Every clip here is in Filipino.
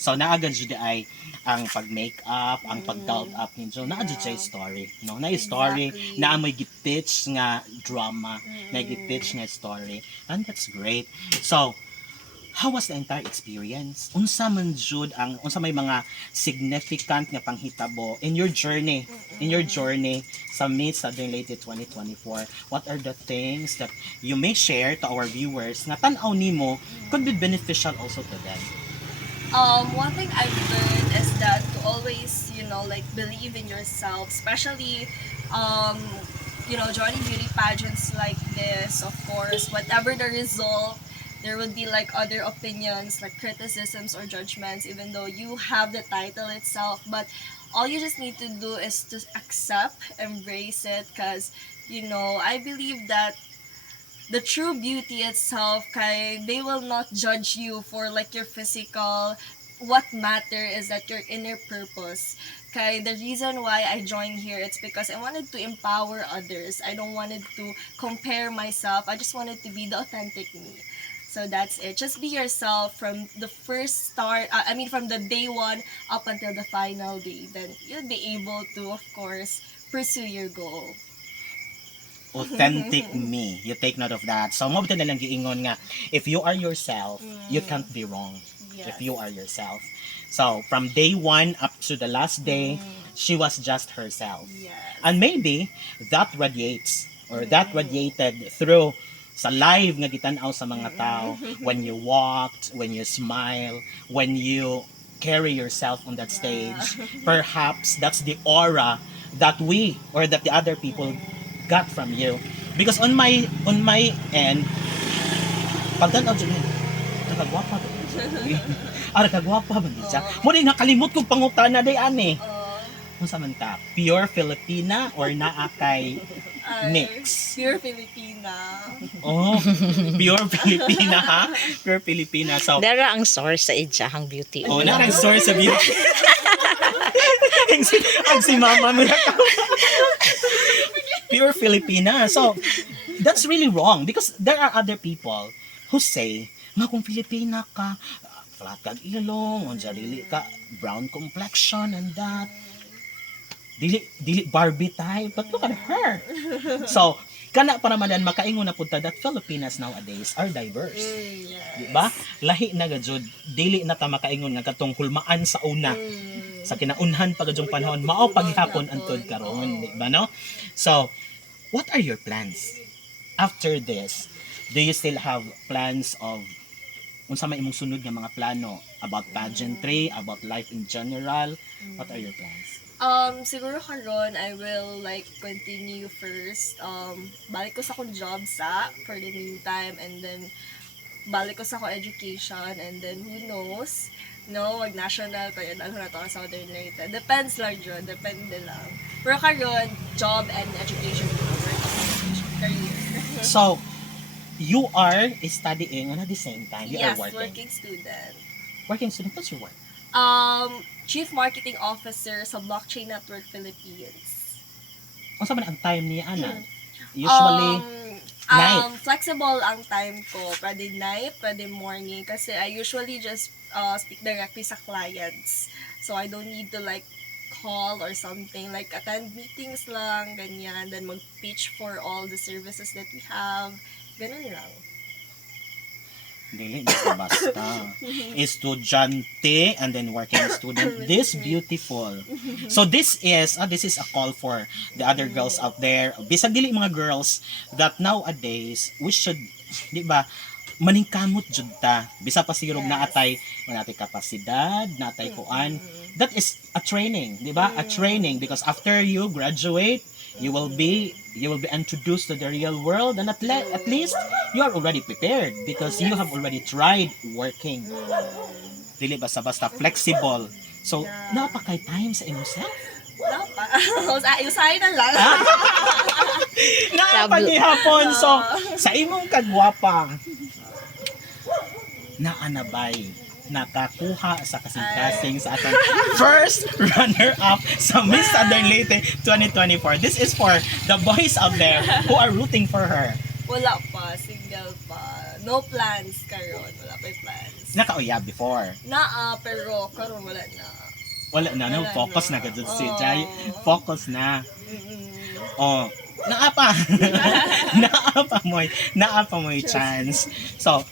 So naagad jud ay ang pag-makeup, ang pag-dolled up ninyo, naa jud siya story, no? Na story Exactly. na may gitich nga drama, na gitich nga story. And that's great. So, how was the entire experience? Unsa man jud ang unsa may mga significant nga panghitabo in your journey, sa Miss Southern Leyte 2024? What are the things that you may share to our viewers nga tan-aw nimo could be beneficial also to them? One thing I've learned is that to always, like believe in yourself, especially, um, joining beauty pageants like this. Of course, whatever the result, there would be like other opinions, like criticisms or judgments, even though you have the title itself. But all you just need to do is to accept, embrace it, because, I believe that the true beauty itself, kay they will not judge you for like your physical. What matter is that your inner purpose. Kay the reason why I joined here, it's because I wanted to empower others. I don't wanted to compare myself. I just wanted to be the authentic me. So that's it. Just be yourself from the first start. From the day one up until the final day. Then you'll be able to, of course, pursue your goal. Authentic me. You take note of that. So, mo na lang giingon nga, if you are yourself, you can't be wrong. Yes. If you are yourself. So, from day one up to the last day, she was just herself. Yes. And maybe, that radiates, or that radiated through sa live nga gitan-aw sa mga tao, when you walked, when you smile, when you carry yourself on that stage. Perhaps that's the aura that we, or that the other people got from you. Because on my end, pagtanaw dyan, nakagwapa ba? Nakagwapa ba siya? Muna yung nakalimot kong pangutana day ane. Kung man ka, pure Filipina or naakay mix? Pure Filipina. Oh, pure Filipina ha? Pure Filipina. So, Dara ang source sa ijahang beauty. oh, narang source of beauty. Ang si mama mo na pure Filipina. So, that's really wrong because there are other people who say, nga kung Filipina ka, flat kag ilong, unsa dili ka brown complexion and that. Dili Barbie type, but look at her. So, kana para manan makaingon na punta that Filipinas nowadays are diverse. Yes. Di ba? Lahi na gajud, dili na ta makaingon nga katong hulmaan sa una. Sa kinaunhan pa gajong panahon, mao paghapon antod karon, di ba no? So, what are your plans after this? Do you still have plans of unsa may imong sunod nga mga plano about pageantry, about life in general? What are your plans? Siguro karon I will like continue first. Balik ko sa akong job for the meantime, and then balik ko sa akong education, and then who knows, no, mag-national pa yun, ano na to, Southern Leyte. Depends lang yun, depende lang. Pero karon job and education, career. So, you are studying and at the same time you Yes, are working. working student. Working student, what's your work? Chief Marketing Officer sa Blockchain Network Philippines. Unsa man ang time niya ana? Usually night. Flexible ang time ko. Pwede night, pwede morning. Kasi I usually just speak directly sa clients. So I don't need to like call or something. Like attend meetings lang, ganyan. Then mag-pitch for all the services that we have. Ganun lang. Dili basta. Estudyante and then working student. This beautiful. So this is a call for the other girls out there. Bisag dili mga girls that nowadays we should, di ba, maningkamot jud ta. Bisa pa siguro Yes. naatay kapasidad, naatay kuan. That is a training, di ba? A training because after you graduate, you will be introduced to the real world, and at least you are already prepared because you have already tried working. Dili basta flexible. So, napakay time sa inyong Usahay na lang. napagihapon. So, sa imong kagwapa, naanabay nakakuha sa kasing-kasing sa atong first runner-up sa Miss Southern Leyte 2024. This is for the boys out there who are rooting for her. Wala pa, single pa. No plans karon, wala pa yung plans. Nakauyab before. Naa, pero karon wala na. Wala na, no? Wala Focus na. na gud si Oo. Jai. Focus na. Mm-mm. Oh, naapa. naapa mo'y chance. So,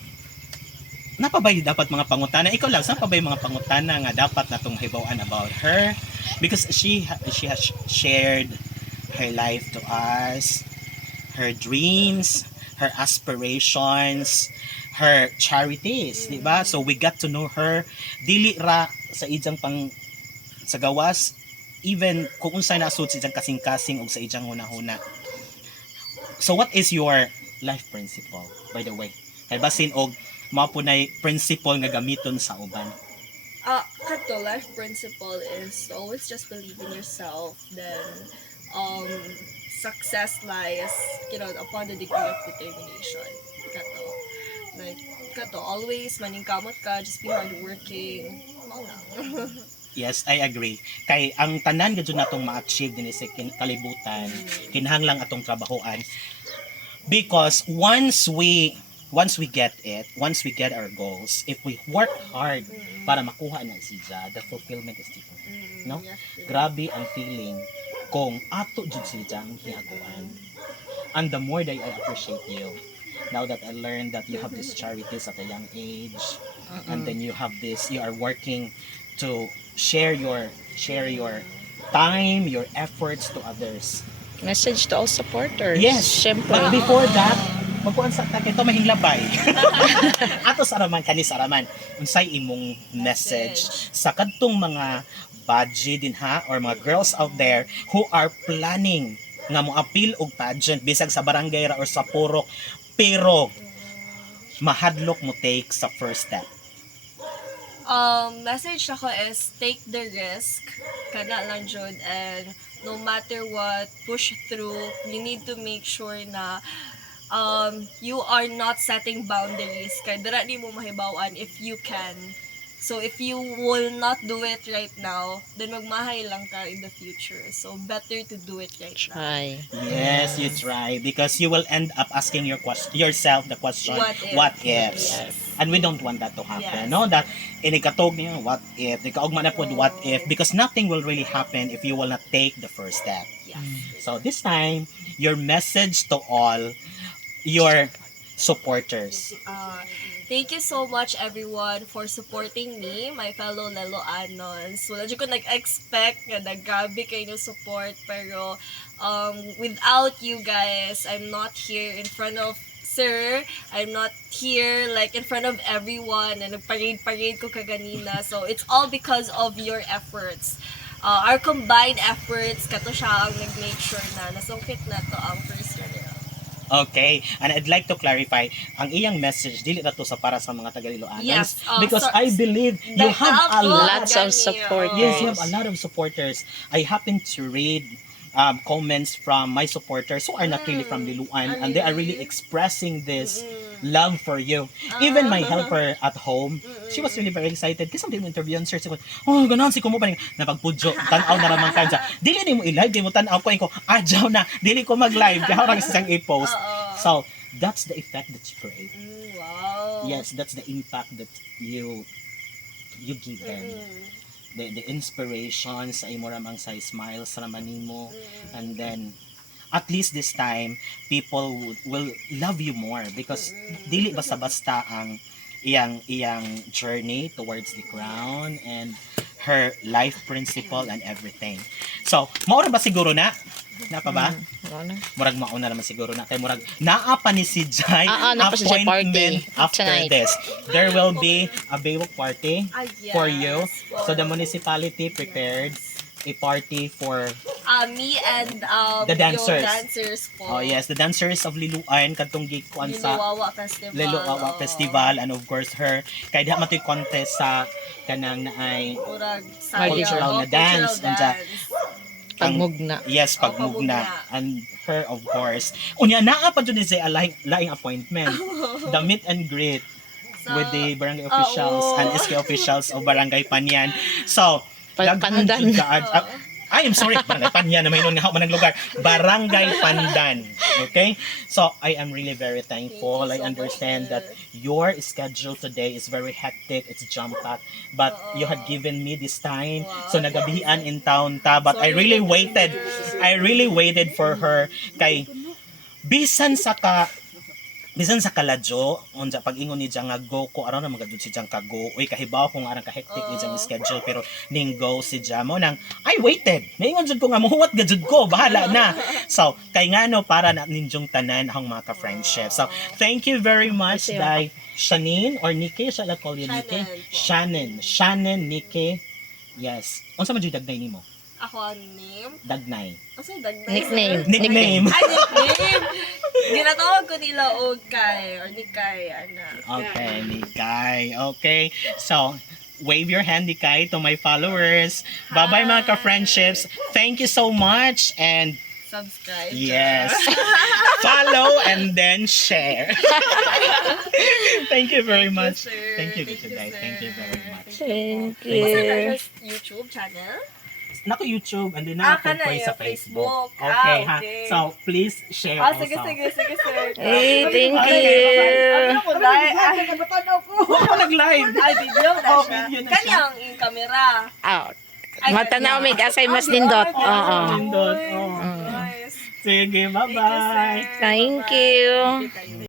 napabay dapat mga pangutana. Ikaw lang, saan pa ba yung mga pangutana nga dapat natong hibawan about her? Because she has shared her life to us, her dreams, her aspirations, her charities, di ba? So we got to know her. Dili ra sa ijang pang sa gawas, even kung unsay nasud sa ijang kasing-kasing o sa ijang hunahuna. So what is your life principle, by the way? Kay basin og mao po nay principle nga gamiton sa uban. Kato, life principle is to always just believe in yourself. Then, success lies, upon the degree of determination. Kato. Like, kato, always maningkamot ka, just be hardworking. Mao lang. Yes, I agree. Kay ang tanan gyud natong ma-achieve dinhi sa kalibutan, kinahanglang atong trabahoan. Because once we get it, once we get our goals, if we work hard para makuha na siya, the fulfillment is different. No? Yes, Grabe ang feeling kung ato jud siya ang hihaguan. And the more that I appreciate you, now that I learned that you have these charities at a young age, and then you are working to share your time, your efforts to others. Message to all supporters. Yes. Siyempre. But before that, magkuan sa ta ito mahinglabay. Ato sa araman kanis araman. Unsay imong message sa kadtong mga budgie din ha or mga girls out there who are planning nga mo appeal og pageant bisag sa barangay ra or sa purok pero mahadlok mo take sa first step. Message ako is take the risk, kana lang jud, and no matter what, push through. You need to make sure na you are not setting boundaries. Kaya dira di mo mahibawan if you can. So if you will not do it right now, then magmahay lang ka in the future. So better to do it right now. Try. Yes, you try because you will end up asking yourself the question, what ifs? Yes. And we don't want that to happen. Yes. No, that inikatog niyo, what if? Ikaugma na po, what if? Because nothing will really happen if you will not take the first step. Yes. So this time, your message to all your supporters. Thank you so much everyone for supporting me, my fellow Leloanons. Wala dyan ko nag-expect nga nagabi kayo ng support, pero without you guys, I'm not here in front of Sir. I'm not here like in front of everyone na nagparade-parade ko kaganina. So it's all because of your efforts. Our combined efforts, kato siya ang nag-make sure na nasungkit na to ang first year nila. Okay, and I'd like to clarify, ang iyang message dili na to sa para sa mga taga-Iloanos Yes, because so- I believe you have a lot. Lots of support. Yes, you have a lot of supporters. I happen to read comments from my supporters who are not really from Liloan and they are really expressing this love for you. Even my helper at home, she was really very excited kasi hindi mo interview sir. Sabi ko, oh, ganon si kumo pa rin napagpudyo, tanaw na ramang kan sa. Dili ni mo i-live, di mo tanaw ko adyaw na, dili ko mag-live, kaya orang isang i-post. So, that's the effect that you create. Wow. Yes, that's the impact that you give them. The inspiration sa imo ramang sa smiles raman nimo, and then at least this time people will love you more because dili basta-basta ang iyang journey towards the crown and her life principle and everything. So, maura ba siguro na? Na pa ba? Ano? Murag mauna naman siguro na. Kaya murag naa pa ni si Jai na pa si Jai appointment party after tonight. this. There will be a Baywalk party Yes, for you. So the municipality prepared a party for me and The dancers. yung dancers po. oh yes, the dancers of Liloan kadtong gikuan sa Liloawa Festival. Liloawa oo. Festival, and of course her kay diha man to'y contest sa kanang naay Murag Cultural na dance, unsa. Pagmugna. yes, pagmugna. pagmugna. And her, of course. Unya, naa pa dyan sa laing appointment. The meet and greet So, with the barangay officials oo. and SK officials of Barangay Panyan. So, Pandan. daghan jud ka- I am sorry, Barangay Panya na mayroon nga manang lugar. Barangay Pandan. Okay? So, I am really very thankful. I Thank you so understand much, that your schedule today is very hectic. It's jam-packed. But you had given me this time. So, nagabihan in town ta. But I really waited. I really waited for her. Kay, bisan sa kaladyo, unja pag-ingon ni Jang nga go ko, aron na magadud si Jang ka go. Uy, kahibaw ko nga arang ka-hectic ni Jang schedule, pero ning go si Jang mo nang, I waited. Naingon jud ko nga, muhuwat gajud ko, bahala na. So, kay nga no, para na ninjong tanan ang mga ka-friendship. So, thank you very much, Dai. Shanine or Nikki, shall I call you Nikki? Shannon, Nikki. Yes. Unsa man jud dagnay nimo? Ako ang name. Dagnay. Asa yung dagnay? Nickname. Ay, nickname! Ginatawag ko nila og Kay or Nikay, ana. Okay, Nikay. Okay. So, wave your hand, Nikay, to my followers. Bye-bye, mga ka-friendships. Thank you so much. And Subscribe. yes, follow and then share. Thank you very much. Yes, sir. Thank you, Thank you, Today. sir. Thank you very much. Thank What's you. your YouTube channel? Nako YouTube, and then na ako kana po sa yung Facebook. Facebook. Okay, Ah, ha. okay. So, please share Sige, also. sige, sir. Hey, thank Okay, you. Ano ko dahil? Huwag ko nag-live. Ay, video na Oh, siya. video na siya. Kanyang yung camera. Out. Matanaw mig asay mas nindot. Oo. Nindot, oh. Nice. Sige, Thank you, bye-bye. sir. Thank Bye-bye. you. Thank you.